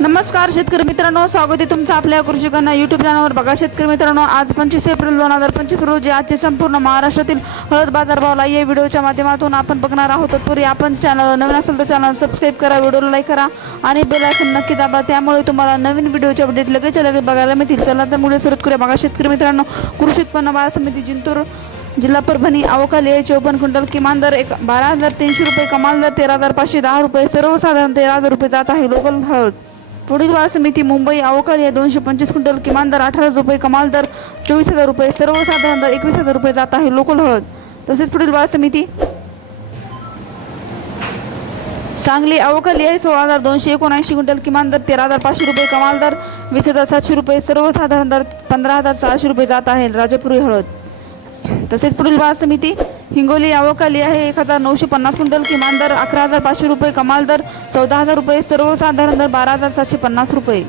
नमस्कार शेतकरी मित्रांनो. स्वागत आहे तुमचं आपल्या कृषी कन्या युट्यूब चॅनलवर बघा शेतकरी मित्रांनो आज पंचवीस एप्रिल दोन हजार पंचवीस रोजी आजचे संपूर्ण महाराष्ट्रातील हळद बाजारभावला या व्हिडिओच्या माध्यमातून आपण बघणार आहोत. तरी आपण चॅनल नवीन असेल तर चॅनल सबस्क्राईब करा व्हिडिओला लाईक करा आणि बेल आयकन नक्की दाबा. त्यामुळे तुम्हाला नवीन व्हिडिओचे अपडेट लगेच लगेच बघायला मिळतील. चला तर मुळे सुरुवात करूया. बघा शेतकरी मित्रांनो कृषी उत्पन्न बाजार समिती जिंतूर जिल्हा परभणी अवकाली चौपन्न क्विंटल किमान दर एक बारा हजार तीनशे रुपये कमाल दर तेरा हजार पाचशे दहा रुपये सर्वसाधारण तेरा हजार रुपये जात आहे. लोकल हळद पुढील बाजार समिती मुंबई अवकाळी आहे दोनशे पंचवीस क्विंटल किमान दर अठरा हजार रुपये कमाल दर चोवीस हजार रुपये सर्वसाधारण दर एकवीस हजार रुपये जात आहे लोकल हळद. तसेच पुढील बाजार समिती. सांगली अवकाली आहे सोळा हजार दोनशे एकोणऐंशी क्विंटल किमान दर तेरा हजार पाचशे रुपये कमाल दर वीस हजार सातशे रुपये सर्वसाधारण दर पंधरा हजार सहाशे रुपये जात आहे राजापुरी हळद. तसेच पुढील बाजार समिती. हिंगोली अवकाली आहे. एक हजार नऊशे पन्नास क्विंटल किमान दर अकरा हजार पाचशे रुपये कमाल दर चौदा हजार रुपये सर्वसाधारण दर बारा हजार सातशे पन्नास रुपये.